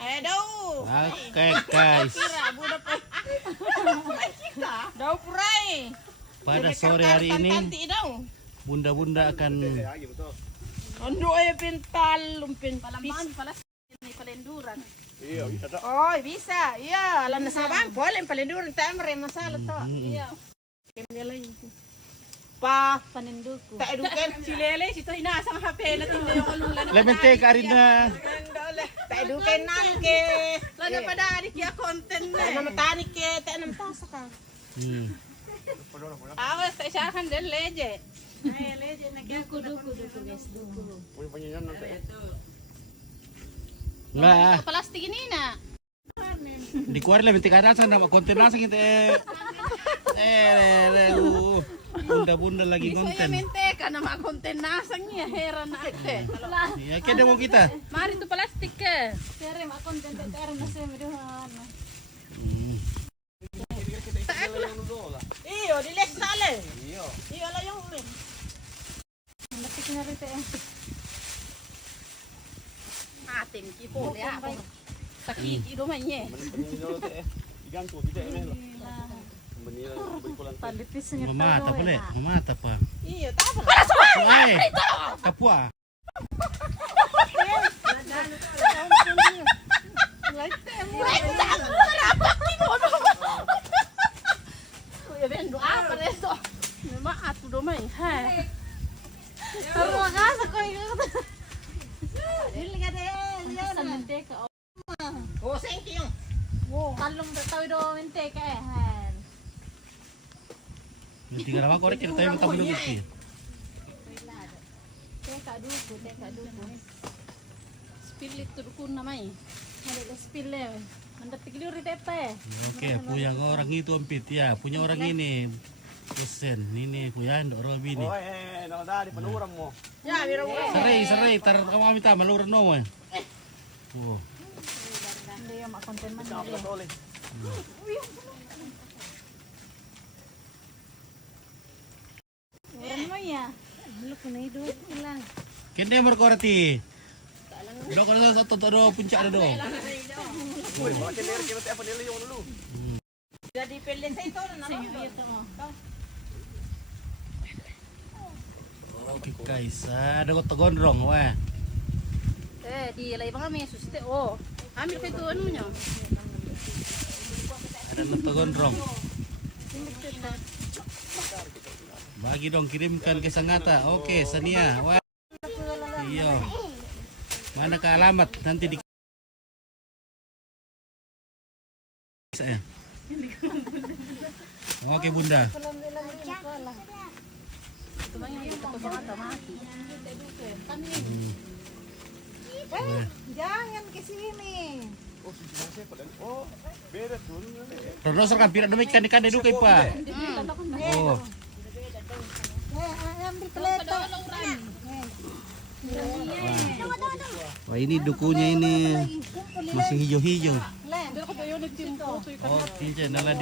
Daw. Oke guys, Daw purai. pada sore hari ini bunda-bunda akan Ando ay pintal, lumpin palaman, palas may palenduran. Oh, bisa. Iya, alam na sabang polen palenduran tamre masala to. Iya. Kemilay. Pa paninduko. Ta eduken si Lele sito inaasang hapela tindi yung alula na. lemente karina. Ta eduken nan ke. Lana padari kya content na. Na matani ke ta nam tasa ka. Awas ta siya kan del leje. Ay leje na kya duku guys duku. Nggak, Plastik ini na. di kuar lemente karina sana konten nasa kita bunda-bunda lagi Saya konten. mente ka na makonten nasang niya heran na ate. Ya kede mau kita. Mari tu plastik ke. Sere makonten tera na sa meduhan. Iyo, dilek sale. Iyo la yung ulit. Natik na rite. Ating kipo ya. Sakiki do man ye. Palipis niya Mamata pala, mamata pa. Iyo, tapa. Ay, kapwa. Kuya ben do apa reso. Mama atu do man ha. Taro ka sa ko yung. Dili ka de. Sa menteka. Oh, thank you. Wow, kalong tayo do menteka eh. Han. Nanti ka naman korek kita tayo matabulog ito. Teka duko. Spill itu dukun namai. Ada spill eh. Mendatik dulu rite eh. Oke, punya orang itu empit ya, punya orang ini. Pesen, ini punya orang bini. Ya, biro. Serai, tar kamu kami ta malur no eh. Oh, Hindi yung makonten man. Orang mo ya. Lu kunay do ilang. kende merkorati. Do kalau satu do puncak do. Jadi pelen sa ito na Oke guys, ada kota gondrong wah. di lay bang kami suste oh. Ambil kay tuan mo nyo. Ada kota gondrong. Bagi dong, kirimkan ke Sangatta. Oke, Sania. Wah. Iya. Mana ke alamat nanti di Oke, Bunda. Jangan ke sini. Rono kan pira demikian ikan itu kay pa. Oh. Ambil peleto. Wah, ini dukunya ini masih hijau-hijau. Oh, tinja nala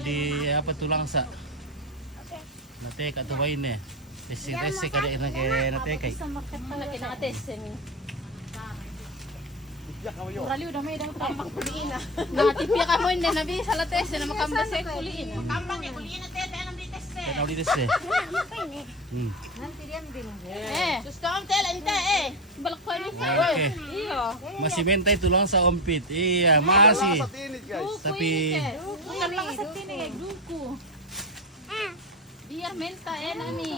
di apa tulang sa. Nate ka to bain eh. Tesi kada ina kay nate kay. Laki na ates. Urali udah may dang tambang kuliin na. Natipya ka mo hindi nabi sa lates na makambas ay kuliin. Makambang ay kuliin na tete alam di teste. Kenal di tesi. Nanti dia ambil. Gusto ang tela inte Balak pa ni. Oke. Iyo. Masih mentay tulang sa ompit. Iya, masih. Tapi Bukan lang sa tinig ay duko. Biar menta nami.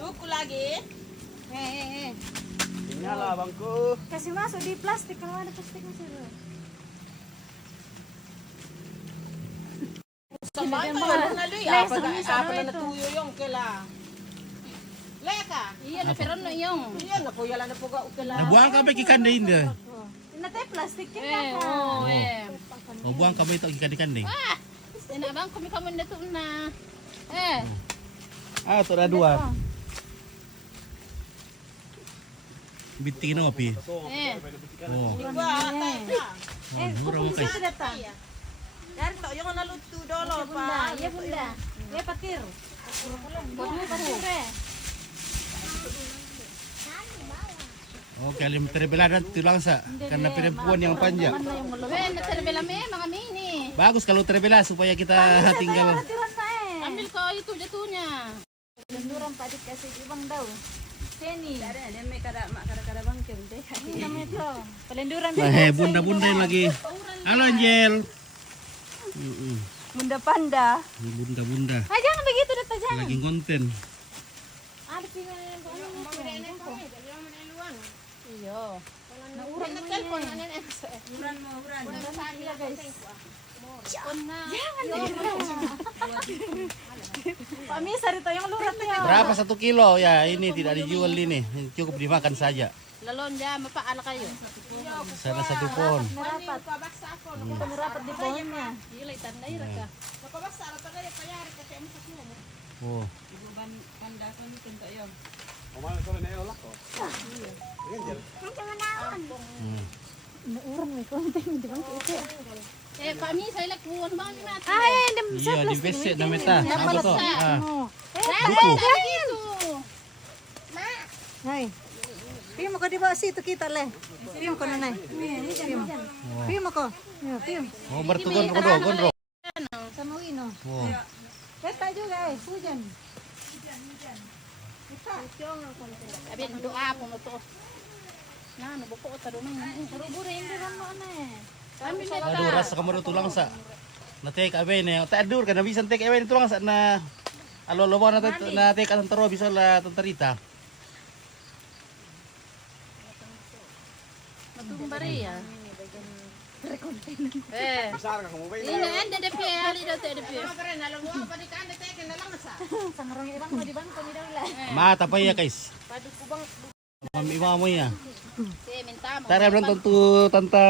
Duku lagi. Nyala bangku. Kasi masuk di plastik. Kalau ada plastik masuk. Sabay pa na luy. Apa na natuyo yung kila. Leka. Iya na pero no yung. Iya na po yala na po ga ukila. nabuang ka ba ikan din de. Natay plastik yan Oh, Oh, buang ka ba ito ikan din. Inabang kami kamo na to na. Ah, to ada dua. Bitin na api. Oh. Murah mo kay. Dari to yung naluto dolo pa. Iya bunda. Iya patir. Patir. Oke, alim terbeladan tulang sa karena perempuan yang panjang. Naterbela mga mini. Bagus kalau terbela supaya kita tinggal. Ambil ko itu jatuhnya. Palenduran Pak dikasih ibang daw. Seni. Dia may kada bangkeng deh. Ini namanya itu. Palenduran. Bunda-bunda yang lagi. Halo Angel. Bunda panda. Bunda-bunda Ah, jangan begitu Deta, jangan. lagi konten. Ada pingan yang Iyo. Nauran mo Telepon yan. Uran mo, uran. Pak Misa dito yung lurat niya. Berapa 1 kilo? Ya ini tidak dijual ini. Cukup dimakan saja. Lalon dyan, mapaala kayo. Sana 1 pohon. Merapat. Kita merapat di pohonnya. Ilay, tanday ka. Oh. Ibu panda ko ni tento yo. Nauran may konting. Di ba ito? Kami, saya lakuan ba kami natin? Ay, Iya di BC na meta. Apa to? Ah. Buko. Ito. Nay. Piyam ko di ba si itu kita le. Piyam ko nanay. Piyam. Piyam ko. Piyam. Oh bertukar gondro. Sama Wino. Oh. Pesta juga hujan. Sabi, doa po mo to. Na, nabuko ko taro nang. Buru-buru hindi ram mo na eh. Kami na Aduh rasa kamu tulang sa. Na take away ne. Ta adur kana bisan take away tulang sa na alo-alo na take ang taro bisa la tantarita. matumbari ya. Ini anda DP ali daw te DP. Sangarang irang mo di bangko ni daw la. Mata pa ya guys. Paduk kubang Mami mo ya. minta mo. Tara belum tentu tanta.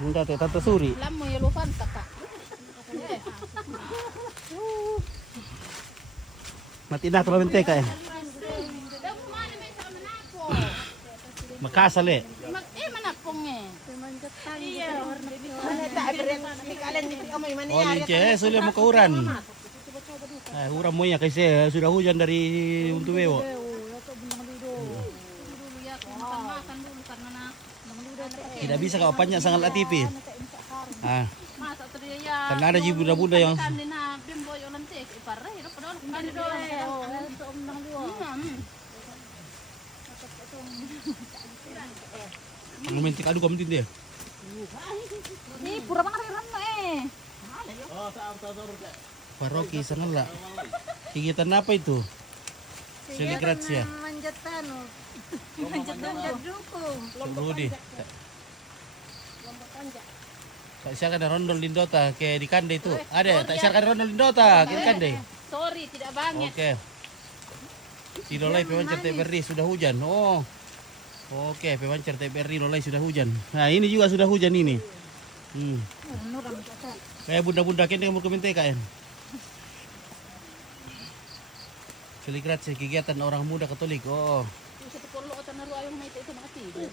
Enggak teh tante Suri. Alam mo yung lufan taka. Mati na to teka eh. Daw kumani may sa manapo. Makasale. Manapong eh. Oh lince sulit mo kauran. Uram mo ya kasi sudah hujan dari Untuweo. Tidak bisa kau panjang sangat latipi. Ah, Masa teriya. karena ada jibu bunda yang Kami na bimbo yung lantik. Ipare, hirap pa doon. Kami doon. mentik adu kamu dia. Ni pura bang riram mo eh. Paroki sangat lah. Kegiatan apa itu? Seligracia. Manjatan. Manjatan jaduko. Rudi. Tak siapa ada rondol lindota kayak di Kande itu. Ada, tak siapa ada rondol lindota kayak di Kande. Sorry, tidak banget. Oke. Si Lolai pemancar TBRI sudah hujan. Oh. Oke, pemancar TBRI Lolai sudah hujan. Nah, ini juga sudah hujan ini. Kayak bunda-bunda kini kamu komentar kan. Seligracia kegiatan orang muda Katolik. Oh. Sa tukulo ko tanaro ayong may ito mga tigo.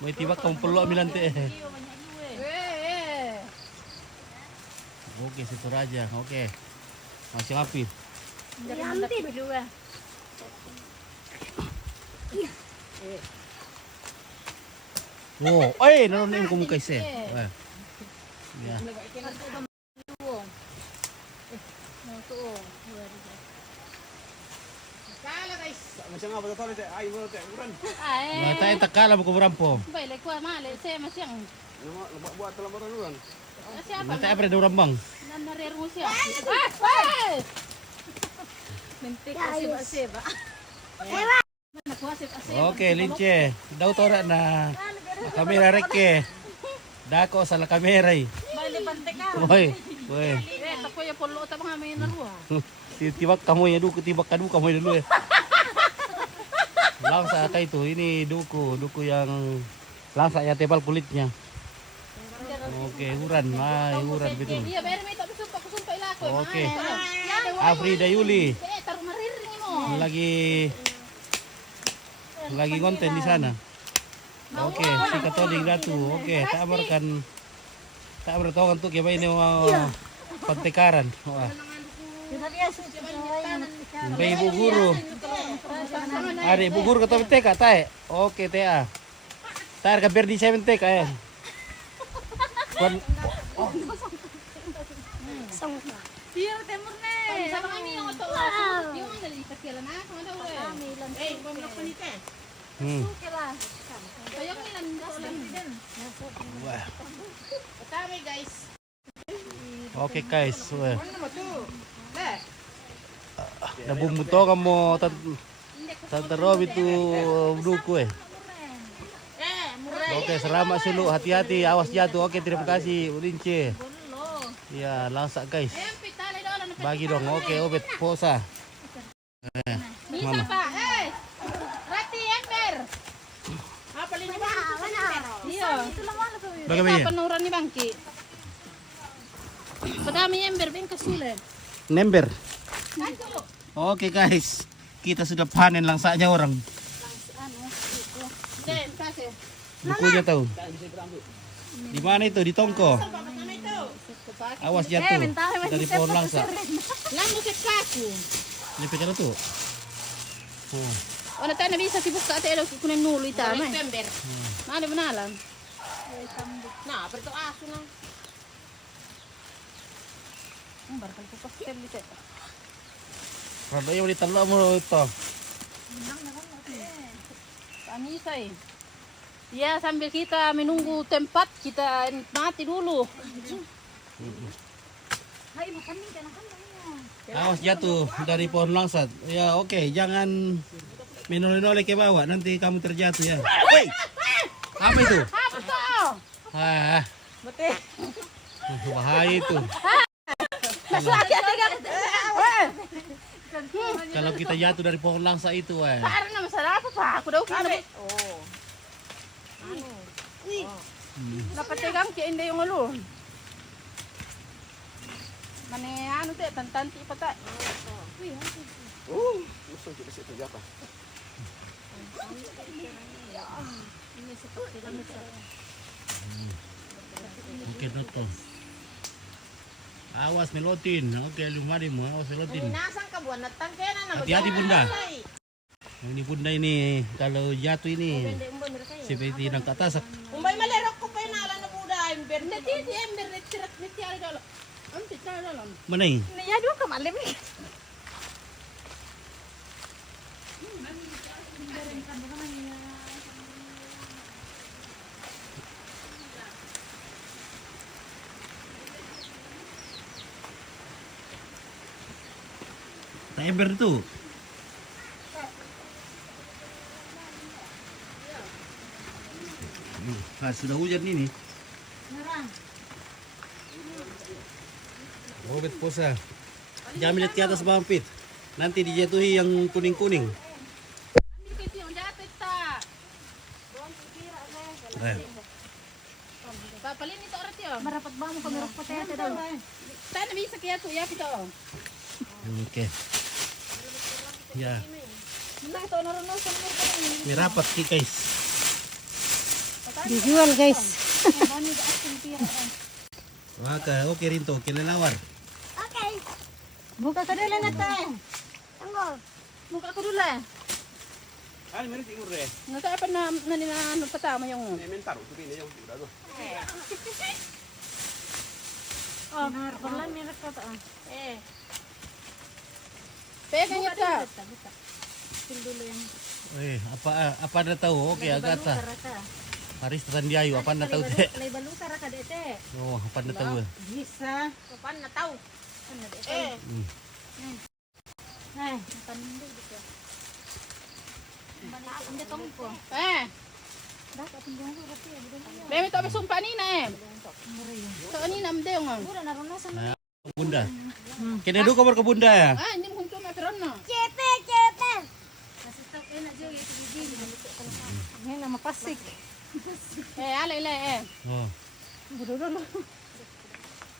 May tibak kamu perlu milante. Oke, situ raja. Oke. Masih api. Nanti berdua. Oh, naroon yung kumukay siya. Ya. Nah, tayo takala mo kumurampo. Bay, like ko mali, se masyang. Siapa? Nah, tayo pre durambang. Nanarer mo siya. Ah! Mentik asib-asib. Nagwasip-asip. Oke, lince. Daw tora na kamera reke. Dako sa la kamera. Bali bante ka. Oy, oy. Tako ya polo ta mga may naruha. Tibak kamu ya duku, tibak kadu kamu dulu ya. Langsa kah itu, ini duku yang langsa ya tebal kulitnya. Oke, uran, uran betul. Iya, bayar may tapos pa kusumpa ila ko. Oke. Afrida Yuli Taruh mariring mo. lagi konten di sana. Oke, si Katolik Datu. Oke, tak bertahu untuk ya ini mau pagtekaran. Wah. Kita dia sih. Mbak ibu guru. Ada ibu guru kata teka tay. Oke TA. Tay ka berdi saya teka ya. Kon Biar temur nih. Sama kami yung ito. Yung mga nalipat sila na. Sama daw eh. Eh, pamilok pa nito eh. Kila. Kaya ko ilan dito lang din. Wah. Kami guys. Oke guys. Wah. Ano naman ito? Le. Nabumuto ka mo Tante Rob itu duku eh. Murah. Oke, selamat sulu, hati-hati, awas jatuh. Oke, terima kasih Ulince. Ya, langsak guys. Ayan, pitali daw. Ano Bagi dong. Oke, obet posa. Bisa pa. Eh. Rati, Ember. Apa lini ba? Iya. Itu lang wala ko. Bagaimana? Ito panuran ni Bangki. Padami Ember, ben kasule. Nember. Oke guys, kita sudah panen langsaknya orang. Den, kasih. Bukunya tahu. Di mana itu? Di tongko. Ano ito? Awas jatuh dari pohon langsa. Lang musik kaku. Ini pecah tuh. Oh. Ano tayo nabisa si Buka ate ilo kunin nulo ita may. Ember. Mali mo nalam. Na, pero to aso na. Barkal ko pastel dito. Rada yung ditalo mo ito. Anisa eh. Ya, sambil kita menunggu tempat, kita mati dulu. Hai, makan nih kan makan. Awas jatuh dari pohon langsat. Ya oke, jangan menoleh-noleh ke bawah, nanti kamu terjatuh ya. Hei! Apa itu? Apa to? Ah, Betul. bahaya itu. Maslaki ate kan. Kalau kita jatuh dari pohon langsa itu, Para na masarap pa. Ako daw kina. Oh. Dapat tegang ki hindi yung ulo. Mane ano te tantanti pa ta. Oke, noto. Awas melotin. Oke, lumari mo, awas melotin. Nasang ka buwan at tangkena na. Hati-hati, Bunda. Ini bunda ini kalau jatuh ini seperti nang ke atas. Umbay malerok ko pa yung nala na buda. Ember. Neti, ember. Neti, ari dalo. Ang tita dalam. Mana ini? Ya dua kemalim nih. Tak ember itu. Nah, sudah hujan ini. Oh, bet posa. Jangan lihat ke atas Bang Pit. Nanti dijatuhi yang kuning-kuning. Dikit yung jatid ta. Papalin ito orat yun. Marapat ba mo kami rokot ya daw. Tayo na bisa kaya tuya pito. Oke. Ya, Menang to narunosan mo ko ni. ini rapat ki guys. Dijual guys. Maka oke Rinto, kilelawar. Okay. Buka ka dulu natin. Tanggol. Muka ko dula. Ano meron tingin re? Nata pa na ano patama yung. Elementar, sabihin na yung dado. Oh, narkolan ni rakot ah. Eh. Pega niya ta. Dulu yang Apa na tahu? Oke, agata. raka. Paris Tandiayu, apa na tahu te? Lay baluta raka dete. Oh, apa na tahu? Bisa. Kapan na taw? Eh. Hmm. Hai, makan dulu gitu. Anda tongko. Eh. Dah kapin dulu berarti ya, bukan. Bemi to sumpa ni na eh. To ni nam de yung. Udah narunosan. Bunda. Kena dulu kabar ke Bunda ya? Ah, hindi mo hunto matron na. Cepe, cepe. Kasih tau enak juga itu biji. Ini nama pasik. Eh, alay eh. Oh. Dulu.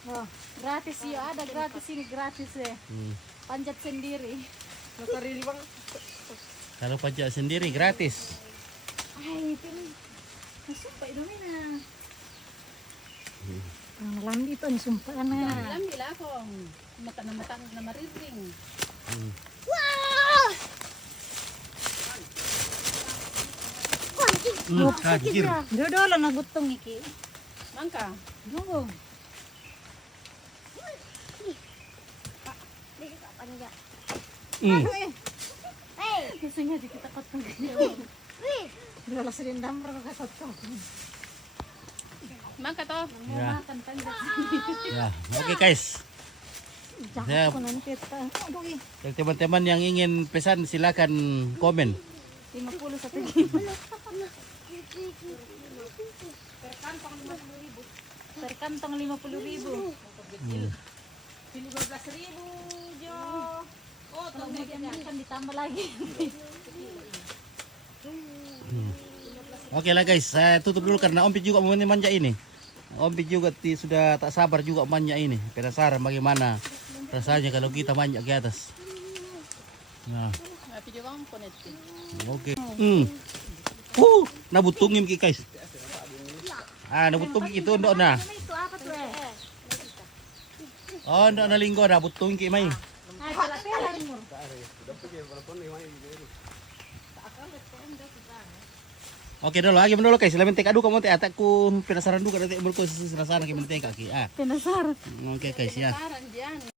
Oh, gratis ya, ada gratis ini gratis ya. Hmm. Panjat sendiri. Nakarili bang. Kalau pajak sendiri gratis. Ay, itu nih. Masuk Pak Domina. Lambi to ni sumpah na. Alam nila akong mata na mariring. Kagir. Dodolo na gutong iki. Mangka. Dungo. Kasi nga di kita katong. Dala sa dindam ra ka katong. Mangka to. Ya. Makan tanda. Ya, oke guys. Jangan ko nan kita. Aduh, Yang teman-teman yang ingin pesan silakan komen. 50 sa tigi. Per kantong 50.000. 15,000 Jo. Oh, Kalau kan ditambah lagi. Oke lah guys, saya tutup dulu karena Om Pit juga mau manja ini. Om Pit juga sudah tak sabar juga manja ini. Penasaran bagaimana rasanya kalau kita manja ke atas. Nah, video kang ponet. oke. Nabutungin ki guys. Nabutungin itu ndok na. Itu apa tuh? Oh, ndok na linggo nabutungin ki mai. Pela-pela rimur. Oke dulu lagi dulu guys, lain teka dulu kamu teh atakku penasaran juga nanti berko penasaran kayak teka ki. Penasaran. Oke guys ya. Saran diyan.